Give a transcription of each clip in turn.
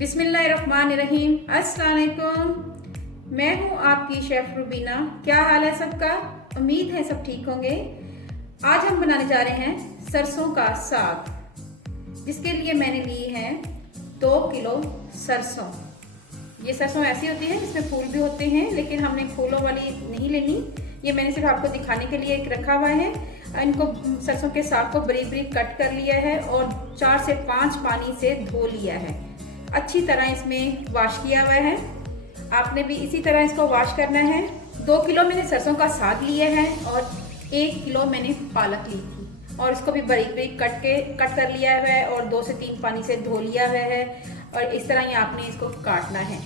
बिस्मिल्लाहिर्रहमानिर्रहीम। अस्सलाम वालेकुम। मैं हूँ आपकी शेफ रुबीना। क्या हाल है सबका? उम्मीद है सब ठीक होंगे। आज हम बनाने जा रहे हैं सरसों का साग, जिसके लिए मैंने ली है 2 किलो सरसों। ये सरसों ऐसी होती है जिसमें फूल भी होते हैं, लेकिन हमने फूलों वाली नहीं लेनी। ये मैंने सिर्फ आपको दिखाने के लिए एक रखा हुआ है। इनको सरसों के साग को बारीक बारीक कट कर लिया है और 4 से 5 पानी से धो लिया है। अच्छी तरह इसमें वॉश किया हुआ है। आपने भी इसी तरह इसको वॉश करना है। 2 किलो मैंने सरसों का साग लिया है और 1 किलो मैंने पालक ली थी और इसको भी बारीक बारीक कट कर लिया हुआ है और 2 से 3 पानी से धो लिया हुआ है। और इस तरह ही आपने इसको काटना है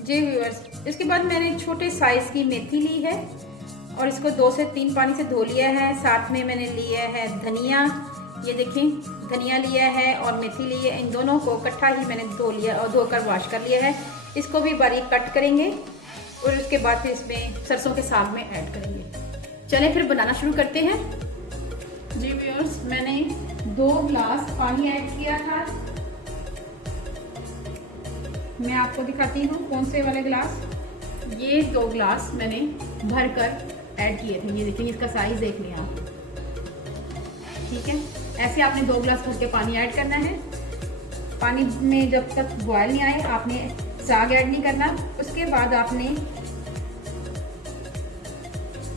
जी व्यूअर्स। इसके बाद मैंने छोटे साइज की मेथी ली है और इसको 2 से 3 पानी से धो लिया है। साथ में मैंने लिया है धनिया, ये देखें धनिया लिया है और मेथी ली है। इन दोनों को इकट्ठा ही मैंने धो लिया और धोकर वॉश कर लिया है। इसको भी बारीक कट करेंगे और उसके बाद फिर इसमें सरसों के साग में ऐड करेंगे। चलें फिर बनाना शुरू करते हैं जी व्यूअर्स। मैंने 2 गिलास पानी ऐड किया था। मैं आपको दिखाती हूँ कौन से वाले गिलास। ये 2 गिलास मैंने भर कर ऐड किए थे। ये देखिए, इसका साइज देख लिया आप, ठीक है। ऐसे आपने 2 गिलास भर के पानी ऐड करना है। पानी में जब तक बॉयल नहीं आए आपने साग ऐड नहीं करना। उसके बाद आपने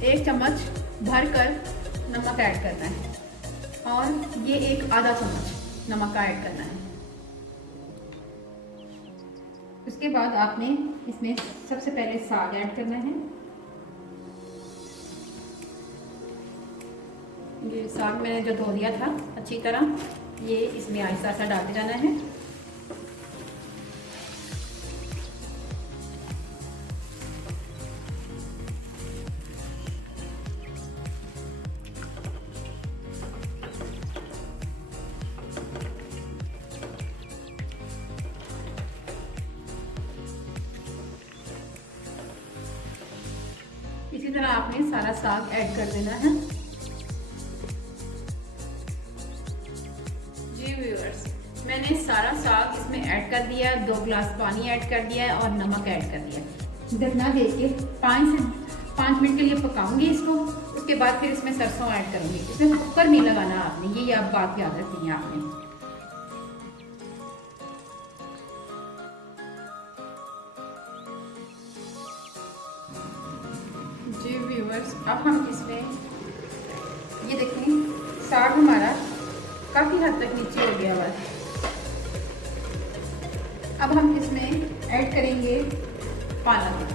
1 चम्मच भर कर नमक ऐड करना है और ये एक आधा चम्मच नमक का ऐड करना है। उसके बाद आपने इसमें सबसे पहले साग ऐड करना है। ये साग मैंने जो धो दिया था अच्छी तरह, ये इसमें आहिस्ता आहिस्ता डालते जाना है। इसी तरह आपने सारा साग ऐड कर देना है जी व्यूअर्स। मैंने सारा साग इसमें ऐड कर दिया, 2 गिलास पानी ऐड कर दिया है और नमक ऐड कर दिया। ढकना दे के 5 मिनट के लिए पकाऊंगी इसको। उसके बाद फिर इसमें सरसों ऐड करूंगी। इसमें कुकर नहीं लगाना आपने, ये आप बात याद रखनी है आपने। जी व्यूअर्स, अब हम इसमें ये देखें साग हमारा काफ़ी हद तक नीचे हो गया हुआ है। अब हम इसमें ऐड करेंगे पालक।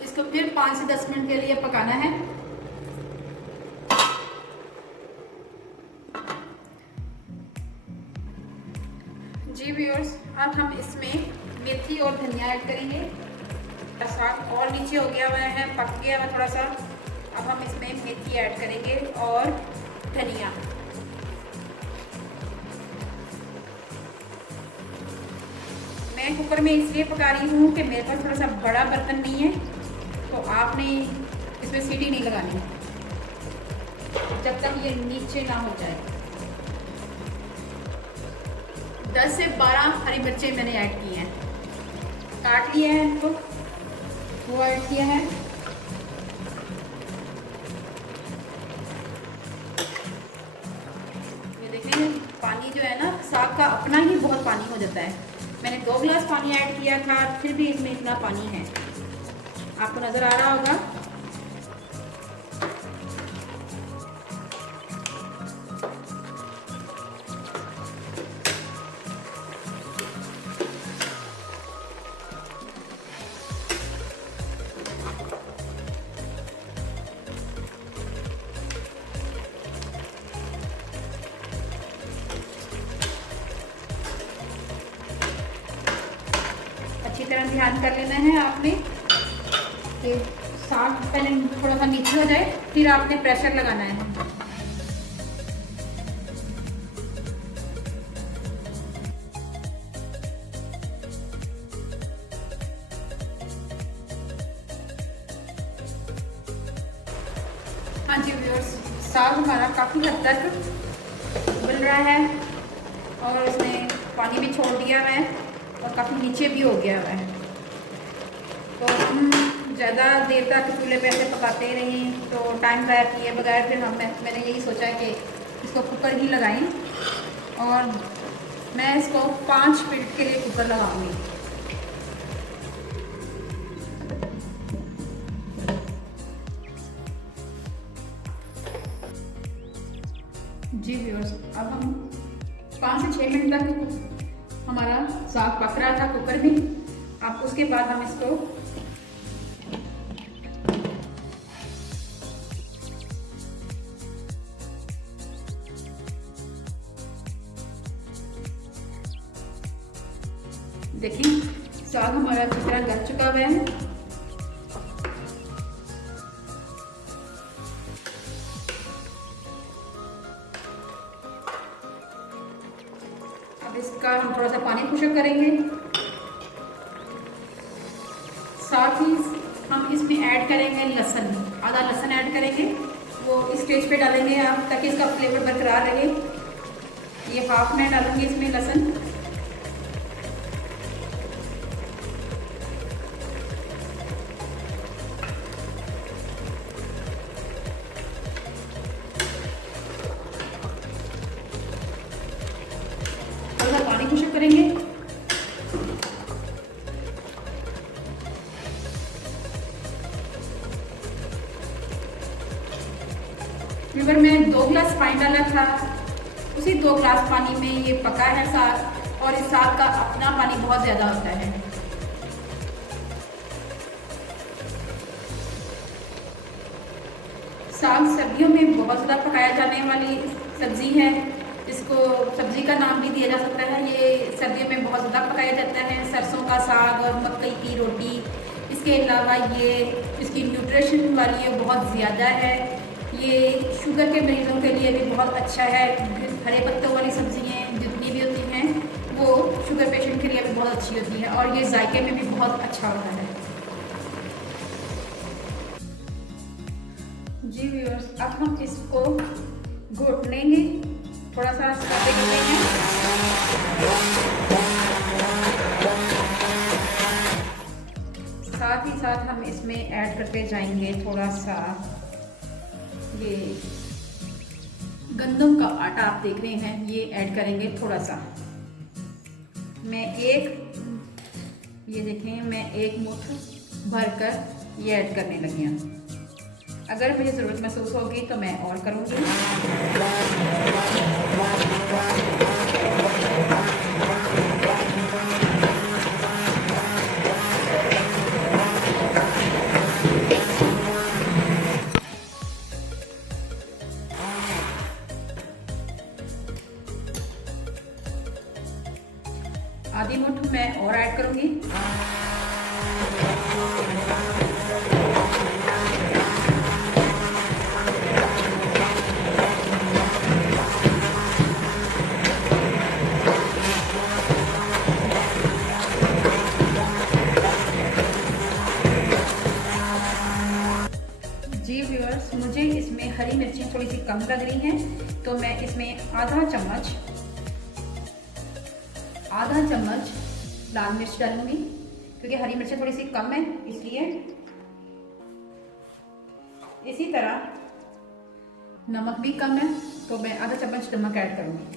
इसको फिर 5 से 10 मिनट के लिए पकाना है। जी व्यूअर्स, अब हम इसमें मेथी और धनिया ऐड करेंगे। साग और नीचे हो गया हुआ है, पक गया हुआ थोड़ा सा। अब हम इसमें मेथी ऐड करेंगे और धनिया। मैं कुकर में इसलिए पका रही हूँ कि मेरे पास थोड़ा सा बड़ा बर्तन नहीं है, तो आपने इसमें सीटी नहीं लगानी जब तक ये नीचे ना हो जाए। 10 से 12 हरी मिर्चें मैंने ऐड की हैं, काट लिए हैं इनको, वो ऐड किया है। ये देखें पानी जो है ना, साग का अपना ही बहुत पानी हो जाता है। मैंने 2 गिलास पानी ऐड किया था, फिर भी इसमें इतना पानी है, आपको नजर आ रहा होगा। में ध्यान कर लेना है आपने कि साग पहले थोड़ा सा नीचे हो जाए, फिर आपने प्रेशर लगाना है। हाँ जी व्यूअर्स, साग हमारा काफ़ी हद तक उबल रहा है और इसने पानी भी छोड़ दिया है और काफ़ी नीचे भी हो गया है। तो हम ज़्यादा देर तक चूल्हे पे ऐसे पकाते ही नहीं तो टाइम ज़ाया किए बगैर फिर मैंने यही सोचा कि इसको कुकर ही लगाएं और मैं इसको 5 मिनट के लिए कुकर लगाऊंगी। जी व्यूअर्स, अब हम 5 से 6 मिनट तक हमारा साग पक रहा था कुकर में। अब उसके बाद हम इसको देखिए, साग हमारा अच्छी तरह गल चुका हुआ है। अब इसका हम थोड़ा सा पानी खुशक करेंगे। साथ ही हम इसमें ऐड करेंगे लहसुन, आधा लहसुन ऐड करेंगे। वो इस स्टेज पे डालेंगे आप ताकि इसका फ्लेवर बरकरार रहे। ये हाफ में डालूंगी इसमें लहसुन। थोड़ा सा पानी खुशक करेंगे। अगर मैं 2 गिलास पानी डाला था, उसी 2 गिलास पानी में ये पका है साग, और इस साग का अपना पानी बहुत ज़्यादा होता है। साग सर्दियों में बहुत ज़्यादा पकाया जाने वाली सब्जी है। इसको सब्जी का नाम भी दिया जा सकता है। ये सर्दियों में बहुत ज़्यादा पकाया जाता है। सरसों का साग और मकई की रोटी। इसके अलावा ये इसकी न्यूट्रिशन वाली ये बहुत ज़्यादा है। ये शुगर के मरीजों के लिए भी बहुत अच्छा है। हरे पत्तों वाली सब्जियाँ जितनी भी होती हैं वो शुगर पेशेंट के लिए भी बहुत अच्छी होती है और ये जायके में भी बहुत अच्छा होता है। जी व्यूअर्स, अब हम इसको घोट लेंगे, थोड़ा सा सादे कर लेंगे। साथ ही साथ हम इसमें ऐड करते जाएंगे थोड़ा सा ये गंदम का आटा, आप देख रहे हैं, ये ऐड करेंगे थोड़ा सा। ये देखें, मैं 1 मुट्ठ भरकर ये ऐड करने लगी हूँ। अगर मुझे ज़रूरत महसूस होगी तो मैं और करूँगी। आधी मुट्ठ मैं और ऐड करूँगी। जी व्यूअर्स, मुझे इसमें हरी मिर्चें थोड़ी सी कम लग रही हैं तो मैं इसमें आधा चम्मच लाल मिर्च डालूंगी, क्योंकि हरी मिर्चें थोड़ी सी कम है इसलिए। इसी तरह नमक भी कम है तो मैं आधा चम्मच नमक ऐड करूंगी।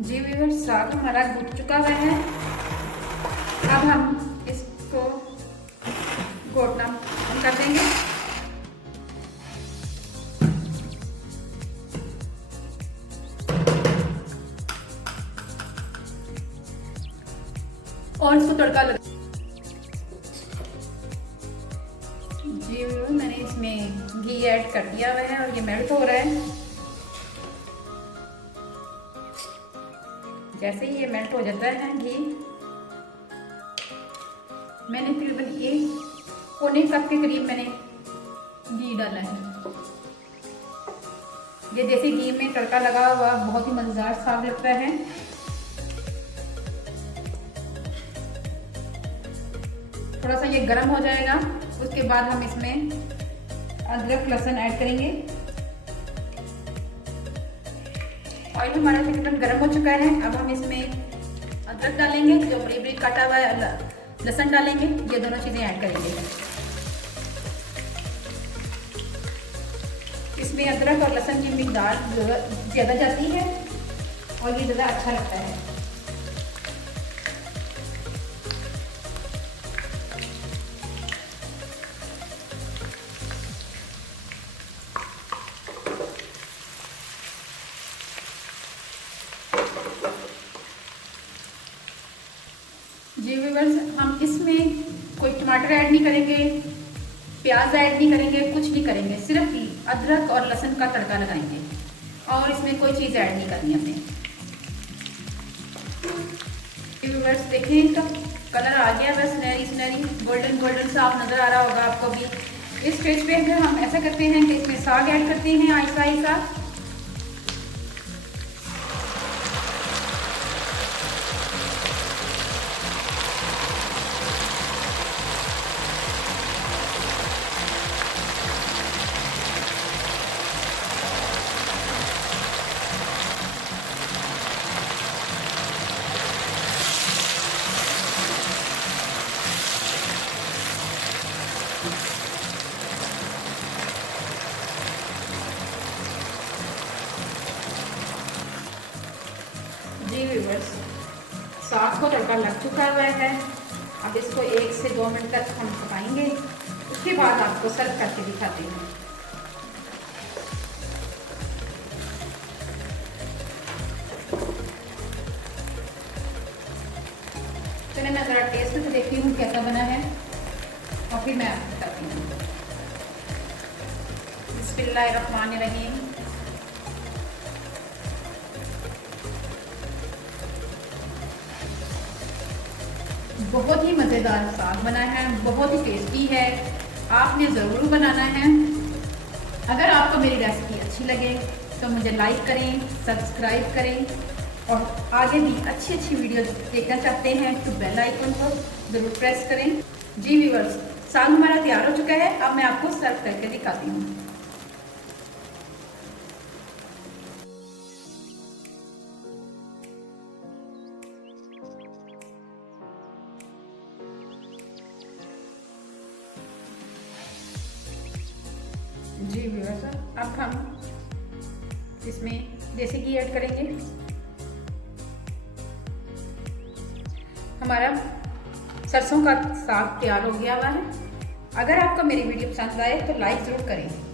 जी व्यूअर्स, साग हमारा घुट चुका हुआ है। अब हम इसको घोटना बंद कर देंगे। इसको तड़का लगा। जी मैंने इसमें घी ऐड कर दिया हुआ है और ये मेल्ट हो रहा है। जैसे ही ये मेल्ट हो जाता है घी, मैंने तकरीबन 1 पौने कप के करीब मैंने घी डाला है। ये देसी घी में तड़का लगा हुआ बहुत ही मजेदार साग लगता है। थोड़ा सा ये गर्म हो जाएगा, उसके बाद हम इसमें अदरक लहसुन ऐड करेंगे। ऑयल हमारा तकरीबन गर्म हो चुका है। अब हम इसमें अदरक डालेंगे, जो बड़ी बड़ी काटा हुआ है, लहसुन डालेंगे। ये दोनों चीज़ें ऐड करेंगे। इसमें अदरक और लहसुन की मिकदार ज़्यादा जाती है और ये ज़्यादा अच्छा लगता है। जी व्यूअर्स, हम इसमें कोई टमाटर ऐड नहीं करेंगे, प्याज ऐड नहीं करेंगे, कुछ नहीं करेंगे, सिर्फ अदरक और लहसुन का तड़का लगाएंगे और इसमें कोई चीज़ ऐड नहीं करनी हमें। व्यूअर्स देखिए, इसका कलर आ गया, बस सुनहरी सुनहरी गोल्डन गोल्डन सा आप नज़र आ रहा होगा आपको भी। इस स्टेज पे फिर हम ऐसा करते हैं कि इसमें साग ऐड करते हैं आहिस्ता आहिस्ता। जी व्यूअर्स, साग को तड़का लग चुका हुआ है। अब इसको 1 से 2 मिनट तक हम पकाएंगे, उसके बाद आपको सर्व करके दिखाते हैं। चलिए मैं ज़रा टेस्ट तो देखती हूँ कैसा बना है और फिर मैं आपको बताती हूँ। बिस्मिल्लाहिर्रहमानिर्रहीम। बहुत ही मज़ेदार साग बना है, बहुत ही टेस्टी है, आपने ज़रूर बनाना है। अगर आपको मेरी रेसिपी अच्छी लगे तो मुझे लाइक करें, सब्सक्राइब करें और आगे भी अच्छी अच्छी वीडियो देखना चाहते हैं तो बेल आइकन को ज़रूर प्रेस करें। जी व्यूअर्स, साग हमारा तैयार हो चुका है। अब मैं आपको सर्व करके दिखाती हूँ। जी व्यूअर्स, अब हम इसमें देसी घी ऐड करेंगे। हमारा सरसों का साग तैयार हो गया हुआ है। अगर आपको मेरी वीडियो पसंद आए तो लाइक ज़रूर करें।